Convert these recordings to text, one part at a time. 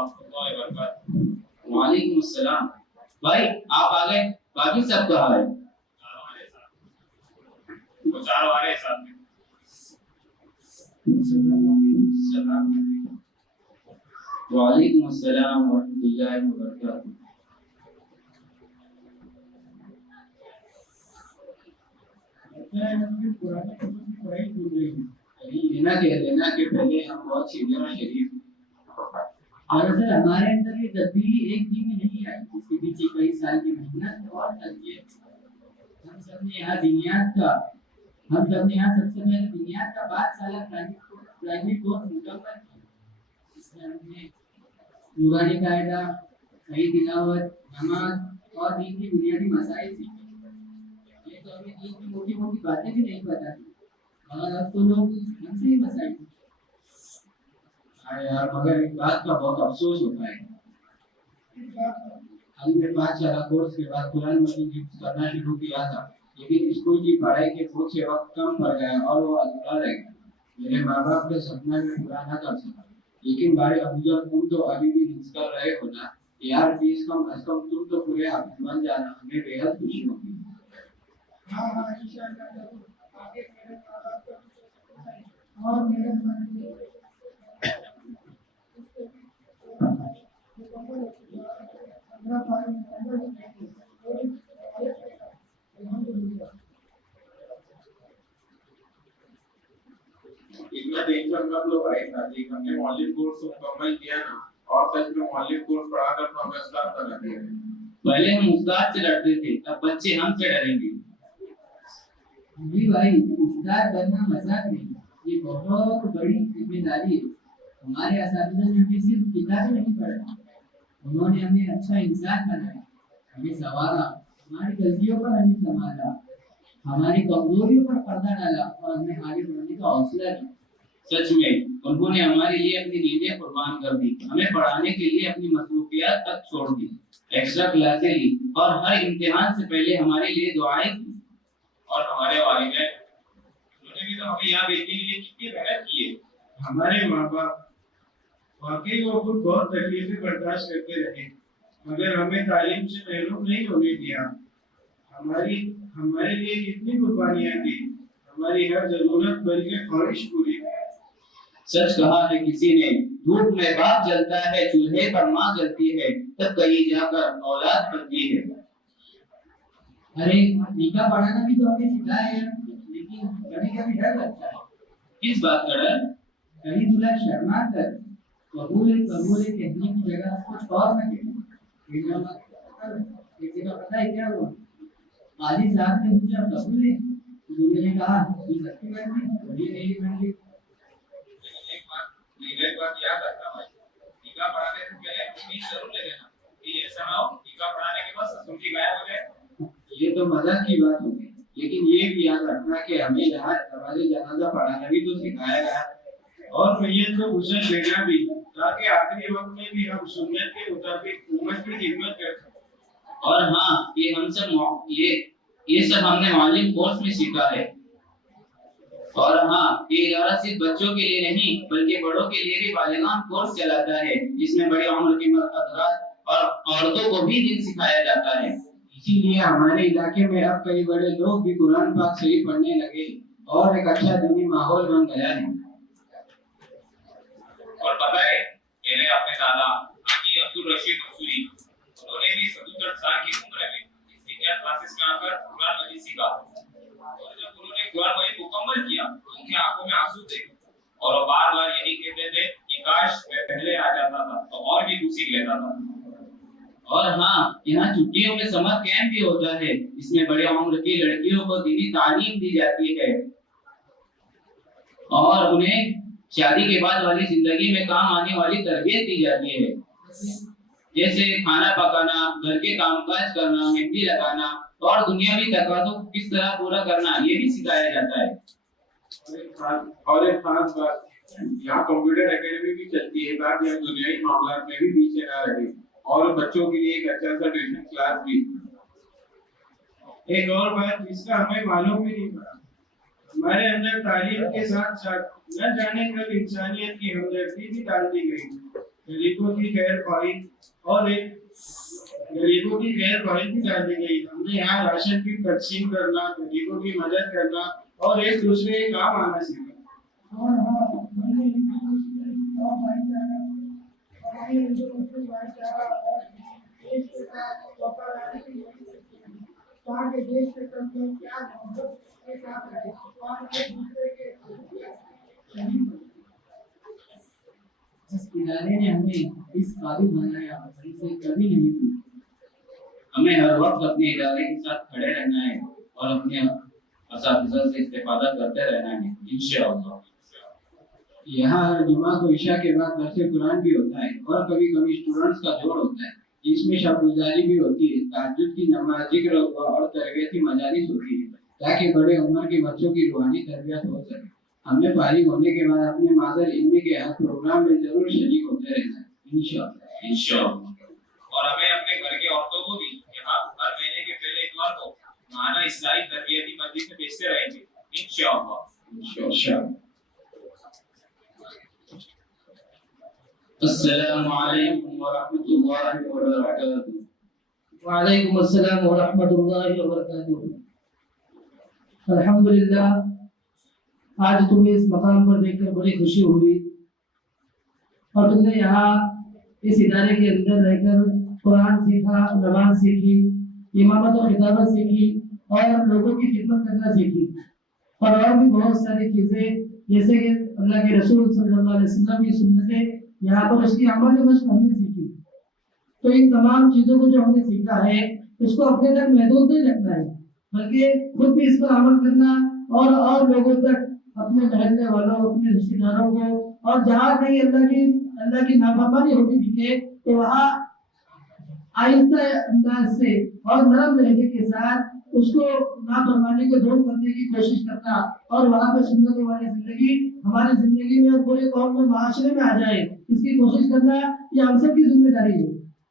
रहमतुल्लाहि व बरकातहू। वालेकुम अस्सलाम। भाई आप आ गए, बाकी सब कहाँ है? वो चारों आ रहे हैं साथ में। वालेकुम अस्सलाम व रहमतुल्लाहि व बरकातहू। लेना के पहले हम बहुत सीधे शरीफ। दरअसल हमारे अंदर ये तब्दीली एक दिन में नहीं आई, इसके पीछे कई साल की मेहनत और तरबियत। हम सब ने यहाँ सबसे पहले बुनियाद का 5 साल प्राइवेट कोर्स मुकम्मल किया। इसमें हमने नूरानी कायदा, सही तिलावत, नमाज और दीन की बुनियादी मसाइल सीखे। ये तो हमें दीन की मोटी मोटी बातें भी नहीं पता थी, और अब तो लोग हमसे ही मसाइल पूछते। हाँ यार, मगर एक बात का बहुत अफसोस होता है, हमने 5 साल कोर्स के बाद कुरान मजीद हिफ्ज़ करना शुरू किया था, लेकिन स्कूल की पढ़ाई के बोझ से वक्त कम पड़ गया और वो अधूरा रह गया। मेरे माँ बाप के सपना में पूरा न कर सका, लेकिन भाई अफजल तुम तो अभी भी हिफ्ज़ कर रहे हो ना यार, प्लीज कम अज कम तुम तो पूरे हाफिज बन जाना, हमें बेहद खुशी होगी। हाँ इंशाअल्लाह आगे मेरे माँ बाप का और मेरे इतना टेंशन मत लो भाई साथी, हमने मौलिक कोर्स मुकम्मल किया ना, और सच में मौलिक कोर्स पढ़ाकर तो हमें उस्ताद बना दिया। पहले हम उस्ताद से डरते थे, अब बच्चे हमसे डरेंगे। जी भाई, उस्ताद बनना मजाक नहीं, ये बहुत बड़ी जिम्मेदारी है। हमारे असातिज़ा ने हमें सिर्फ किताबें नहीं पढ़ाई, उन्होंने हमें अच्छा इंसान बनाया, हमें संवारा, हमारी गलतियों पर हमें संभाला, हमारी कमजोरियों पर पर्दा डाला और हमें आगे बढ़ने का हौसला दिया। सच में उन्होंने हमारे लिए अपनी नींदें कुर्बान कर दी, हमें पढ़ाने के लिए अपनी मसरूफियात तक छोड़ दी, एक्स्ट्रा क्लासें ली और हर इम्तिहान से पहले हमारे लिए दुआएं की। और हमारे वालिदैन, उन्होंने भी तो हमें यहाँ भेजने के लिए कितनी मेहनत की है। हमारे माँ बाप वाकई वो खुद बहुत तकलीफें बर्दाश्त करते रहे, मगर हमें तालीम से महरूम नहीं होने दिया। हमारे लिए कितनी कुर्बानियां दी, हमारी हर जरूरत बल्कि ख्वाहिश पूरी की। सच कहा है किसी ने, धूप में बाप जलता है, चूल्हे पर माँ जलती है, तब कहीं जाकर औलाद बनती है। अरे निकाह पढ़ाना भी तो हमें सिखाया है, लेकिन कभी कभी डर लगता है। किस बात का डर? कहीं दूल्हा शर्मा कर कबूल कहने की जगह कुछ और न कहे। एक जगह पता है क्या हुआ, काजी साहब ने पूछा कबूल है, दूल्हे ने कहा ये सबकी मर्जी, और ये मेरी मर्जी। एक बात याद रखना भाई, निकाह पढ़ाने से पहले फीस जरूर ले लेना, ये सुनाओ निकाह पढ़ाने के बाद ससुरी गायब हो जाए। ये तो मजाक की बात होगी, लेकिन ये भी याद रखना कि हमें यहाँ हमारे जनाजा पढ़ाना भी तो सिखाया गया, और मैयत को गुस्ल देना भी, ताकि आखिरी वक्त में भी हम सुन्नत के मुताबिक उम्मत की खिदमत कर सकें। और हाँ, ये सब हमने मालिक कोर्स में सीखा है। और हाँ, ये इदारा सिर्फ बच्चों के लिए नहीं बल्कि बड़ों के लिए भी बालिगान कोर्स चलाता है, जिसमें बड़ी उम्र की हज़रात और औरतों को भी दिन सिखाया जाता है। इसीलिए हमारे इलाके में अब कई बड़े लोग भी कुरान पाक सही पढ़ने लगे और एक अच्छा दीनी माहौल बन गया है। और पता है, मेरे अपने दादा हाजी अब्दुल रशीद मंसूरी, उन्होंने भी 67 साल की उम्र में सीनियर क्लासेस में आकर कुरान मजीद सीखा, और जब उन्होंने कुरान मजीद मुकम्मल किया तो उनकी आंखों में आंसू थे, और वो बार-बार यही कहते थे कि काश मैं पहले आ जाता था तो और भी कुछ सीख लेता था। और हाँ, यहाँ छुट्टियों में समर कैंप भी होता है, इसमें बड़े उम्र की लड़कियों को दीनी तालीम दी जाती है और उन्हें शादी के बाद वाली जिंदगी में काम आने वाली तरबियत दी जाती है, जैसे खाना पकाना, घर के कामकाज करना, मेहंदी लगाना और दुनियावी तकाज़ुब किस तरह पूरा करना, ये भी सिखाया जाता है। और एक खास बात, यहाँ कंप्यूटर एकेडमी भी चलती है ताकि हम दुनियावी मामलों में भी पीछे ना रहे, और बच्चों के लिए एक अच्छा सा ट्यूशन क्लास भी। एक और बात जिसका हमें मालूम भी नहीं पड़ा, हमारे अंदर तालीम के साथ साथ न जाने कब इंसानियत की हमदर्दी भी डाल दी गई। गरीबों की खैर ख्वाही और एक गरीबों की खैर ख्वाही भी डाली गई। हमने यहाँ राशन की तकसीम करना, गरीबों की मदद करना और एक दूसरे के काम आना सीखा। और हाँ, हमने हिंदू मुस्लिम और भाईचारा, हमारे हिंदू मुस्लिम भाईचारा और देश के साथ वफादारी की नई सीखी है, ताकि देश के सब लोग प्यार मोहब्बत के साथ रहें और एक दूसरे के शहीद बनें। जिस इदारे ने हमें इस काबिल बनाया इसे कभी नहीं भूलना। हमें हर वक्त अपने इदारे के साथ खड़े रहना है और अपने असातिज़ा से इस्तेफादा करते रहना है इंशाअल्लाह। यहाँ हर जुमा को इशा के बाद दरसे कुरान भी होता है और कभी कभी स्टूडेंट्स का जोड़ होता है, जिसमें शब्दगुजारी भी होती है, तहज्जुद की नमाज, जिक्र और तरबियती मजालिस होती है ताकि बड़े उम्र के बच्चों की रूहानी तरबियत हो सके। हमें फारिग होने के बाद अपने मादर इल्मी के हर प्रोग्राम में जरूर शरीक होते रहना है इंशाअल्लाह। और हमें अपने घर के औरतों को भी यहाँ हर महीने के पहले इतवार को माना इस्लाही तरबियती मजलिस में भेजते रहेंगे इंशाअल्लाह। अस्सलामु अलैकुम व रहमतुल्लाहि व बरकातुहू। वालेकुम अस्सलाम व रहमतुल्लाहि व बरकातुहू। अल्हम्दुलिल्लाह, आज तुम्हें इस मकाम पर देखकर बड़ी खुशी हुई और तुमने यहाँ इस इदारे के अंदर रहकर कुरान सीखा, नमाज सीखी, इमामत और खिताबत सीखी और लोगों की खिदमत करना सीखी और भी बहुत सारी चीजें, जैसे कि अल्लाह के रसूल सल्लल्लाहु अलैहि वसल्लम की सुन्नतें, यहाँ पर उसकी अमल मश्क हमने सीखी। तो इन तमाम चीजों को जो हमने सीखा है उसको अपने तक महदूद नहीं रखना है, बल्कि खुद भी इस पर अमल करना और लोगों तक, अपने महल्ले वालों, अपने रिश्तेदारों को, और जहाँ कहीं अल्लाह की नाफरमानी होती दिखे तो वहाँ आहिस्ता अंदाज से और नरम लहजे के साथ उसको नाफरमानी को दूर करने की कोशिश करना और वहाँ पे सुन्नतों वाली जिंदगी हमारी जिंदगी में और पूरे कौम में, माशरे में आ जाए, इसकी कोशिश करना ये हम सब की जिम्मेदारी है।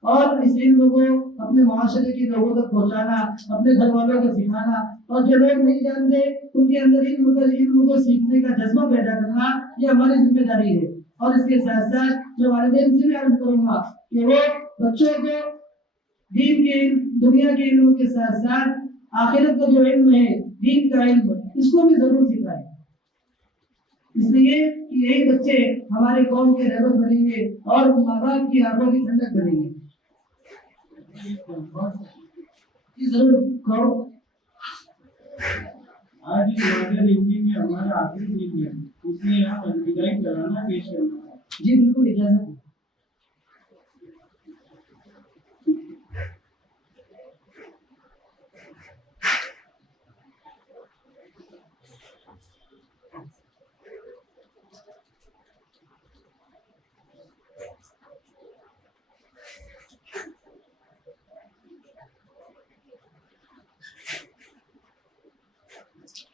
और इस इल्म को अपने माशरे के लोगों तक पहुँचाना, अपने घर वालों को सिखाना और जो लोग नहीं जानते उनके अंदर इल्म को सीखने का जज्बा पैदा करना, ये हमारी जिम्मेदारी है। और इसके साथ साथ मैं वालिदैन से भी अर्ज करूंगा कि वो बच्चों को दीन के, दुनिया के इल्म के साथ साथ आखिरत का जो इल्म है, दीन का इल्म, इसको भी जरूर सिखाएं। इसलिए कि यही बच्चे हमारे कौम के रहमत बनेंगे और माँ बाप की आंखों की ठंडक बनेंगे। जरूर करो। आज इस मादर इल्मी में हमारा आखिरी दिन है, इसलिए हम अलविदाई कराना पेश करना है। जी बिल्कुल, इजाजत है।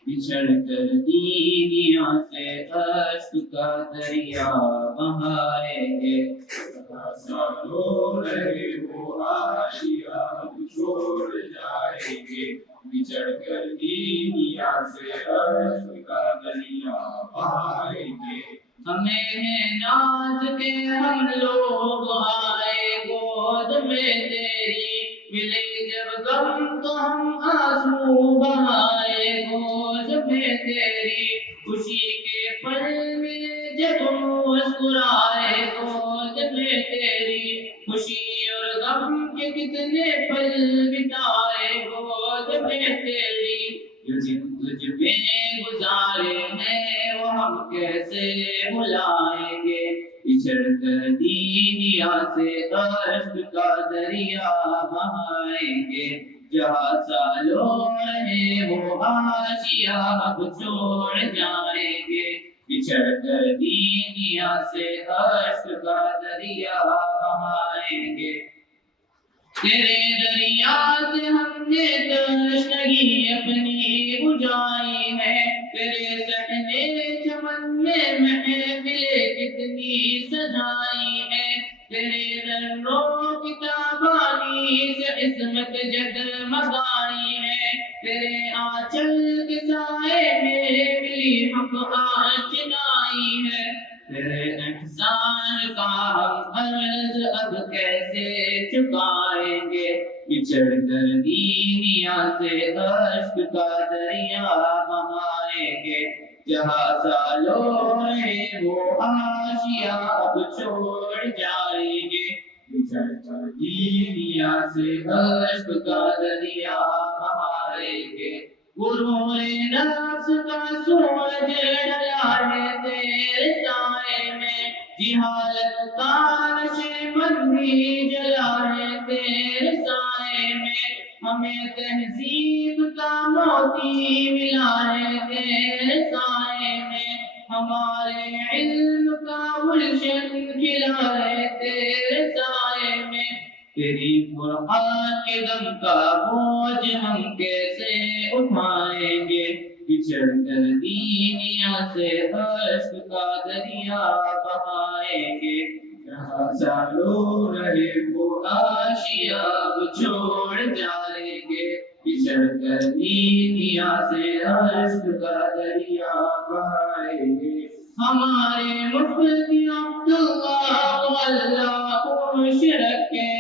बिछड़ कर दीनिया से अश्क का दरिया बहाएंगे, सालों रहे वो आशिया छोड़ जाएंगे, बिछड़ कर दीनिया से अश्क का दरिया बहाएंगे। हमें है नाज के हम लोग आए गोद में तेरी, मिले जब गम तो हम आंसू बहाए गोद में तेरी, खुशी के पल मिले जब मुस्कुराए गोद में तेरी, खुशी और गम के कितने पल बिताए गोद में तेरी। जो दिन तुझ में गुजारे हैं वो हम कैसे भुलाएंगे, बिछड़ कर दीनिया से अश्क का दरिया बहाएंगे, जहाँ सालों रहे वो आशिया अब छोड़ जाएंगे, बिछड़ कर दीनिया से अश्क का दरिया बहाएंगे। तेरे दरिया से हमने तश्नगी अपनी बुझाई है, तेरे सहने चमन में महफिले कितनी सजाई है, तेरे दर्रों की ताबानी से इस्मत जगमगाई है, तेरे आंचल के साए में मिली हक चिनाई है, तेरे एहसान का हम अर्ज अब कैसे चुकाएंगे, बिछड़ कर दीनिया से अश्क का दरिया बहाएंगे। जहाँ सालों रहे वो आशिया अब छोड़ जाएंगे, बिछड़ कर दीनिया से अश्क का दरिया बहाएंगे। गुरूरे नफ्स का सूरज ढला है तेरे साए में, जिहालत का नशेमंदी जला है तेरे साए में। हमें तहजीब का मोती मिला है तेरे साए में, हमारे इल्म का गुलशन खिला है तेरे साए में। तेरी फुरक़ान के गम का बोझ हम कैसे उठाएंगे, बिछड़ कर दीनिया से अश्क का दरिया बहाएंगे। जहाँ सालों रहे वो आशिया अब छोड़ जाएंगे, बिछड़ कर दीनिया से अश्क का दरिया बहाएंगे। हमारे मुफ्ती अब्दुल्लाह को अल्लाह खुश रखे,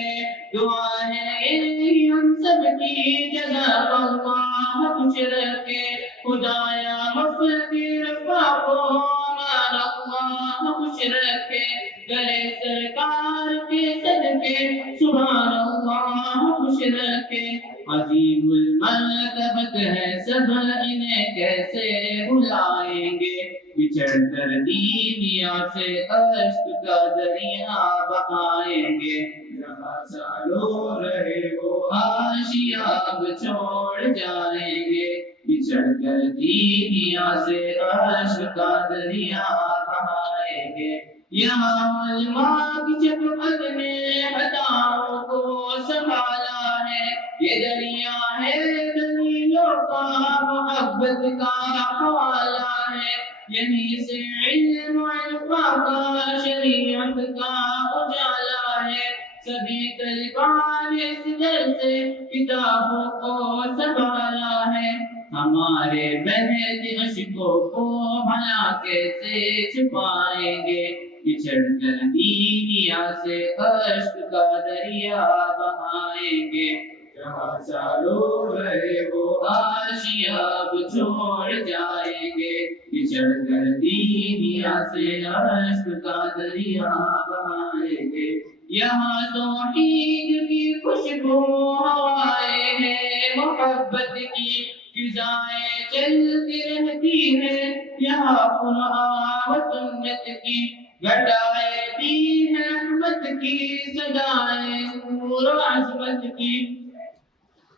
दुआ है यही हम सब की जज़ाकल्लाह खुश रखे। खुदाया मुफ्ती रफ़ा को हमारा अल्लाह खुश रखे, गले सरकार के सदके सुभान अल्लाह खुश रखे। अजीमुल मर्तबत है सब इन्हें कैसे भुलाएंगे, बिछड़ कर दीनिया से अश्क का दरिया बहाएंगे। जहाँ सालों रहे वो आशिया अब छोड़ जाएंगे, बिछड़ कर दीनिया से अश्क का दरिया बहाएंगे। यहाँ उलमा की चकमक ने हताओं को संभाला है, ये दरिया है दलीलों का मोहब्बत का हवाला है। यहीं से इल्म इरफा का शरीयत का उजाला है, सभी तलबा ने इस दर से किताबों को संभाला है। हमारे बहते अश्कों को भला कैसे छुपाएंगे, बिछड़ कर दीनिया से अश्क का दरिया बहाएंगे। जहाँ सालों रहे वो आशिया अब छोड़ जाएंगे, बिछड़ कर दीनिया से अश्क का दरिया बहाएंगे। यहाँ तौहीद की खुशबू हवाएं हैं, मोहब्बत की फिजाएं चलती रहती हैं। यहाँ कुरान व सुन्नत की घटाएं भी हैं, रहमत की सदाएं नूर व अज़मत की।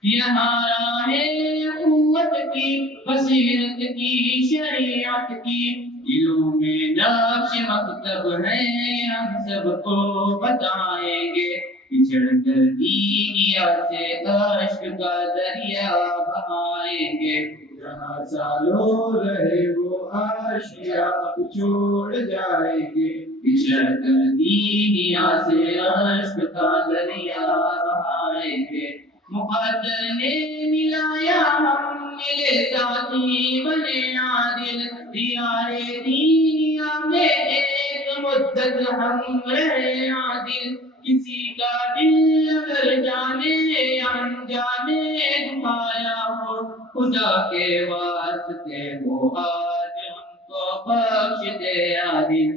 यहाँ राहें क़ुव्वत की, बसीरत की, शरीयत की, दिलों में नक्श मकतब है हम सबको बताएंगे। बिछड़ कर दीनिया से अश्क का दरिया बहाएंगे। जहाँ सालों रहे वो आशिया अब छोड़ जाएंगे, बिछड़ कर दीनिया से अश्क का दरिया बहाएंगे। मुक़द्दर ने मिलाया हम मिले साथी बने आदिल, दियारे दीनिया में एक मुद्दत हम रहे आदिल। किसी का दिल अगर जाने अनजाने दुखाया हो, खुदा के वास्ते वो आज हमको बख्श दे आदिल।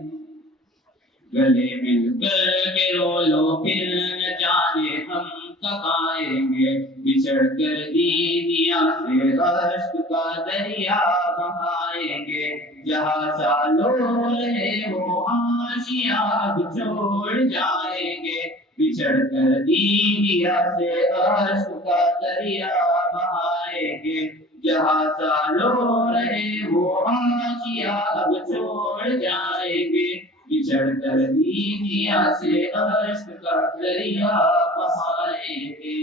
गले मिलकर के रो लो फिर न जाने हम कब आएंगे, बिछड़ कर दीनिया से अश्क का दरिया बहाएंगे। जहाँ सालों रहे वो आशिया अब छोड़ जाएंगे, बिछड़ कर दीनिया से अश्क का दरिया बहाएंगे। जहाँ सालों रहे वो आशिया अब छोड़ जाएंगे, बिछड़ कर दीनिया से अश्क का दरिया बहाएंगे।